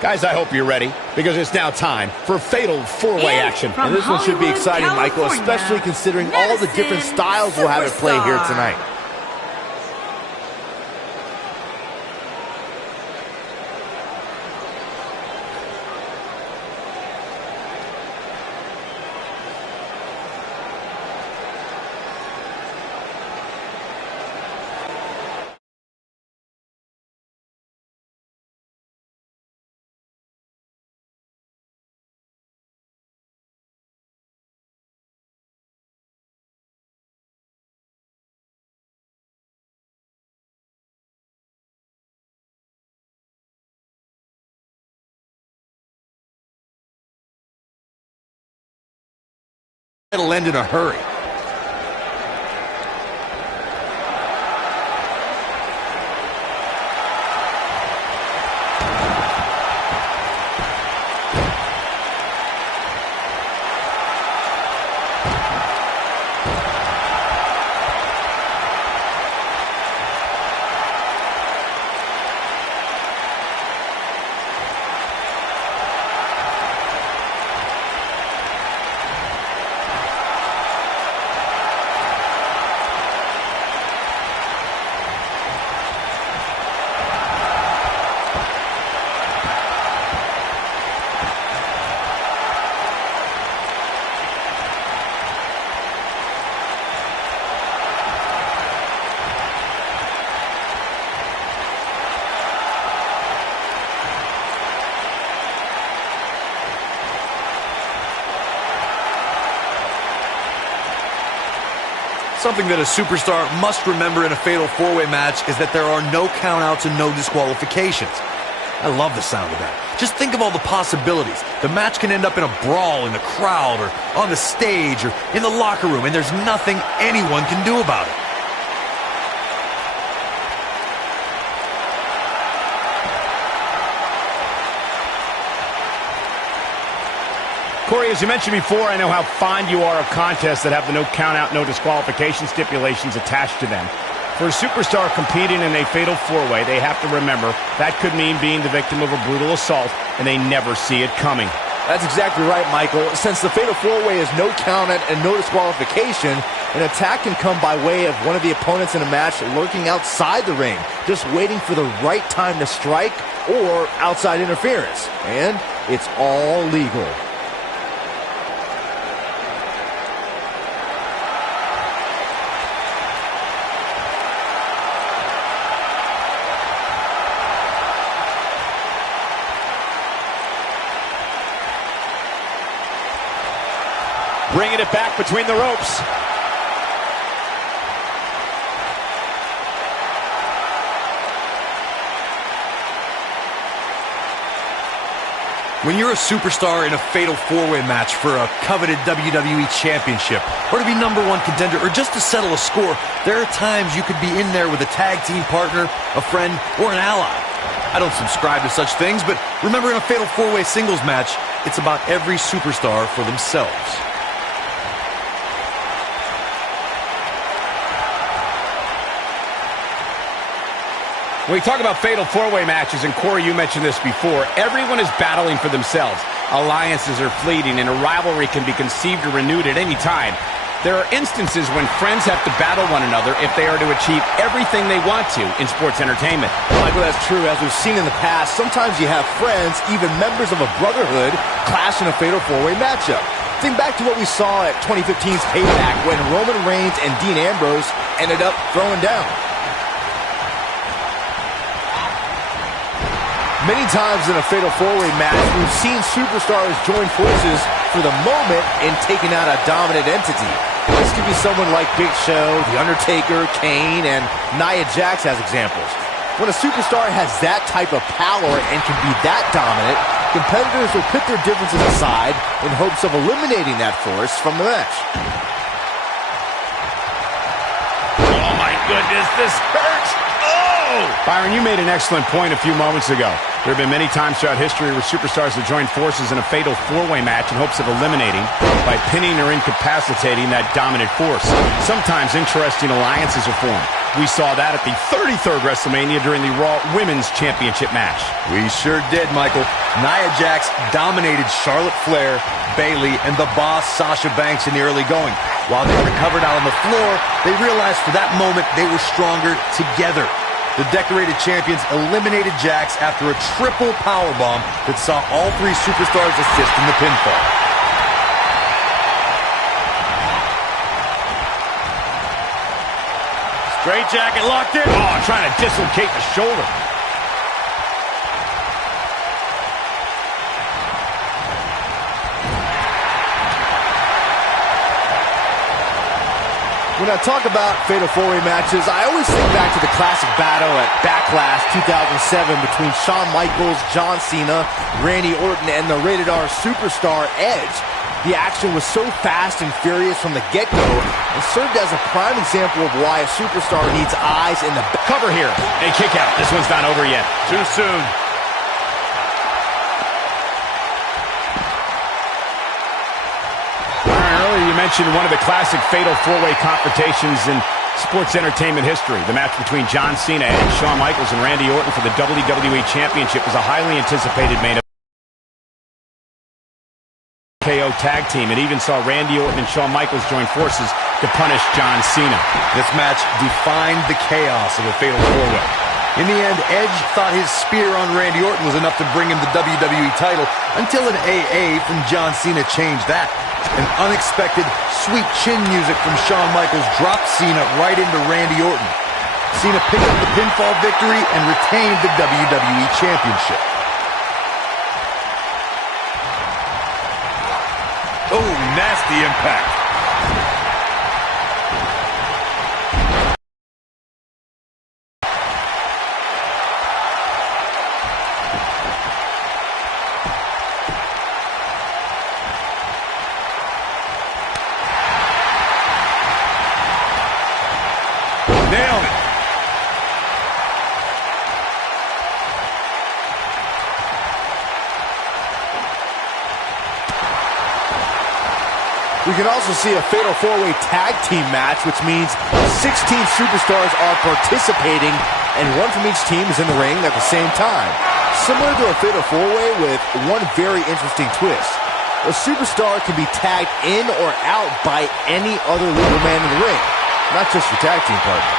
Guys, I hope you're ready, because it's now time for fatal four-way action. And this one should be exciting, Michael, especially considering all the different styles we'll have at play here tonight. It'll end in a hurry. Something that a superstar must remember in a fatal four-way match is that there are no countouts and no disqualifications. I love the sound of that. Just think of all the possibilities. The match can end up in a brawl in the crowd or on the stage or in the locker room, and there's nothing anyone can do about it. Corey, as you mentioned before, I know how fond you are of contests that have the no count-out, no disqualification stipulations attached to them. For a superstar competing in a fatal four-way, they have to remember that could mean being the victim of a brutal assault, and they never see it coming. That's exactly right, Michael. Since the fatal four-way is no count-out and no disqualification, an attack can come by way of one of the opponents in a match lurking outside the ring, just waiting for the right time to strike or outside interference. And it's all legal. Bringing it back between the ropes. When you're a superstar in a fatal four-way match for a coveted WWE championship, or to be #1 contender, or just to settle a score, there are times you could be in there with a tag team partner, a friend, or an ally. I don't subscribe to such things, but remember, in a fatal four-way singles match, it's about every superstar for themselves. When we talk about fatal four-way matches, and Corey, you mentioned this before, everyone is battling for themselves. Alliances are fleeting, and a rivalry can be conceived or renewed at any time. There are instances when friends have to battle one another if they are to achieve everything they want to in sports entertainment. Michael, that's true. As we've seen in the past, sometimes you have friends, even members of a brotherhood, clash in a fatal four-way matchup. Think back to what we saw at 2015's Payback when Roman Reigns and Dean Ambrose ended up throwing down. Many times in a fatal four-way match, we've seen superstars join forces for the moment in taking out a dominant entity. This could be someone like Big Show, The Undertaker, Kane, and Nia Jax as examples. When a superstar has that type of power and can be that dominant, competitors will put their differences aside in hopes of eliminating that force from the match. Oh my goodness, this hurts! Oh! Byron, you made an excellent point a few moments ago. There have been many times throughout history where superstars have joined forces in a fatal four-way match in hopes of eliminating by pinning or incapacitating that dominant force. Sometimes interesting alliances are formed. We saw that at the 33rd WrestleMania during the Raw Women's Championship match. We sure did, Michael. Nia Jax dominated Charlotte Flair, Bayley, and the Boss Sasha Banks in the early going. While they recovered out on the floor, they realized for that moment they were stronger together. The decorated champions eliminated Jax after a triple powerbomb that saw all three superstars assist in the pinfall. Straight jacket locked in. Oh, trying to dislocate the shoulder. When I talk about fatal four-way matches, I always think back to the classic battle at Backlash 2007 between Shawn Michaels, John Cena, Randy Orton, and the rated R superstar Edge. The action was so fast and furious from the get-go and served as a prime example of why a superstar needs eyes in the cover here. A kick out. This one's not over yet. Too soon. You mentioned one of the classic fatal four-way confrontations in sports entertainment history. The match between John Cena and Shawn Michaels and Randy Orton for the WWE Championship was a highly anticipated main event. KO tag team. It even saw Randy Orton and Shawn Michaels join forces to punish John Cena. This match defined the chaos of a fatal four-way. In the end, Edge thought his spear on Randy Orton was enough to bring him the WWE title until an AA from John Cena changed that. An unexpected sweet chin music from Shawn Michaels dropped Cena right into Randy Orton. Cena picked up the pinfall victory and retained the WWE Championship. Oh, nasty impact. Nailed it. We can also see a fatal four-way tag team match, which means 16 superstars are participating, and one from each team is in the ring at the same time. Similar to a fatal four-way with one very interesting twist. A superstar can be tagged in or out by any other legal man in the ring, not just your tag team partner.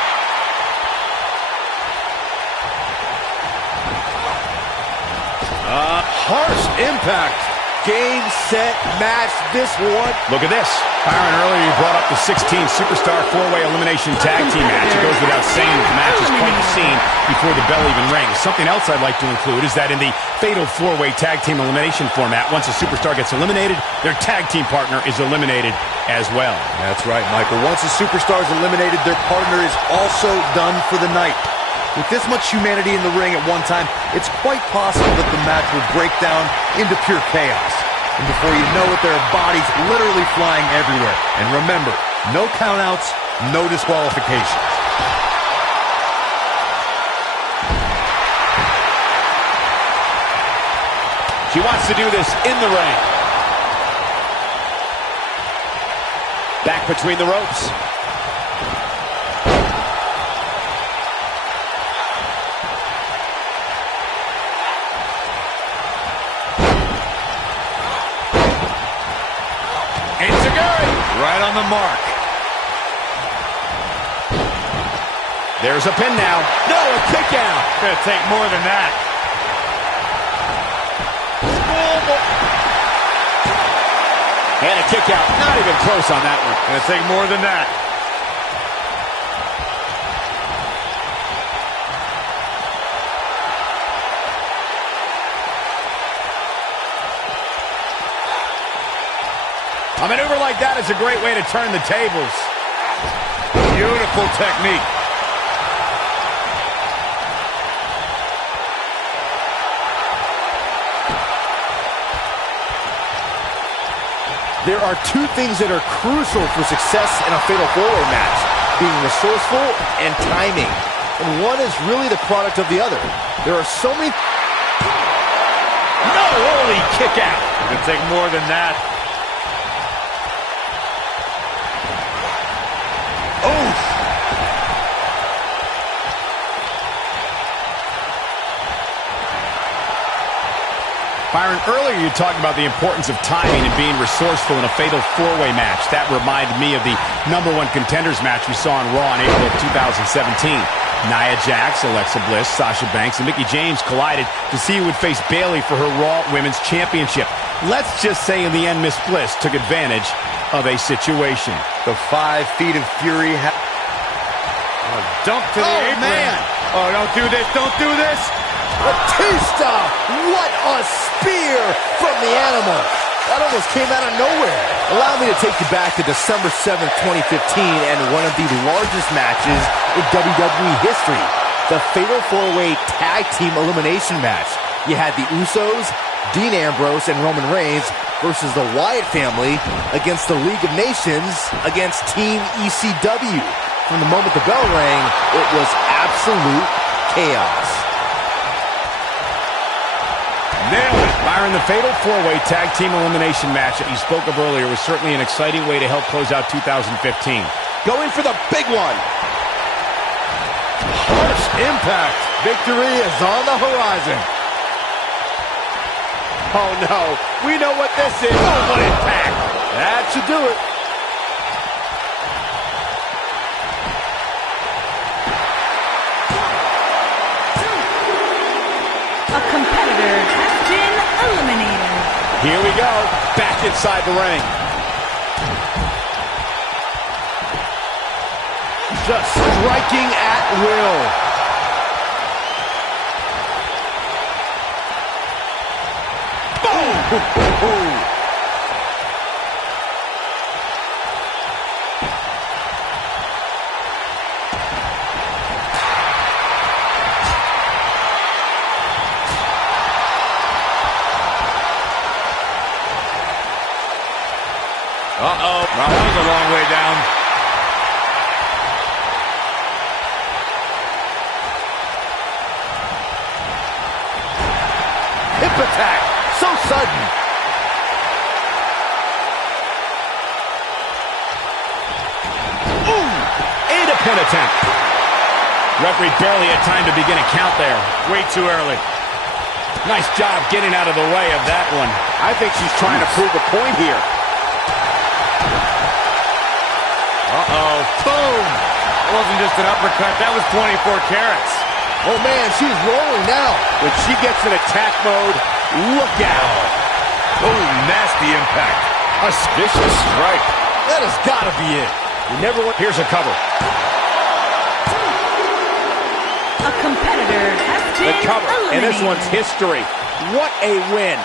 Harsh impact. Game, set, match, this one. Look at this. Byron, earlier you brought up the 16 superstar four-way elimination tag team match. It goes without saying that the match is quite the scene before the bell even rings. Something else I'd like to include is that in the fatal four-way tag team elimination format, once a superstar gets eliminated, their tag team partner is eliminated as well. That's right, Michael. Once a superstar is eliminated, their partner is also done for the night. With this much humanity in the ring at one time, it's quite possible that the match will break down into pure chaos. And before you know it, there are bodies literally flying everywhere. And remember, no countouts, no disqualifications. She wants to do this in the ring. Back between the ropes. Right on the mark. There's a pin now. No, a kick out. Gonna take more than that. And a kick out. Not even close on that one. Gonna take more than that. A maneuver like that is a great way to turn the tables. Beautiful technique. There are two things that are crucial for success in a fatal four-way match: being resourceful and timing. And one is really the product of the other. There are so many holy kick out. It could take more than that. Oh! Byron, earlier you talked about the importance of timing and being resourceful in a fatal four-way match. That reminded me of the #1 contenders match we saw on Raw in April of 2017. Nia Jax, Alexa Bliss, Sasha Banks, and Mickie James collided to see who would face Bayley for her Raw Women's Championship. Let's just say in the end, Miss Bliss took advantage of a situation. The 5 feet of fury. Dump to the apron. Man. Oh, don't do this. Don't do this. Batista! What a spear from the animal! That almost came out of nowhere. Allow me to take you back to December 7th, 2015, and one of the largest matches in WWE history. The Fatal 4-Way Tag Team Elimination match. You had the Usos, Dean Ambrose, and Roman Reigns versus the Wyatt family against the League of Nations against Team ECW. From the moment the bell rang, it was absolute chaos. Nailed it. Byron, the Fatal 4-Way Tag Team Elimination match that you spoke of earlier was certainly an exciting way to help close out 2015. Going for the big one. Harsh impact. Victory is on the horizon. Oh no, we know what this is. Oh, what impact. That should do it. A competitor has been eliminated. Here we go. Back inside the ring. Just striking at will. Boom! Uh-oh. That was a long way down. Hip attack. So sudden. Ooh! And a pin attempt. Referee barely had time to begin a count there. Way too early. Nice job getting out of the way of that one. I think she's trying to prove a point here. Uh-oh. Boom! That wasn't just an uppercut. That was 24 carats. Oh, man, she's rolling now. When she gets in attack mode, look out. Oh, nasty impact. A vicious strike. That has got to be it. You never want... Here's a cover. A competitor has been The cover, eliminated. and this one's history. What a win.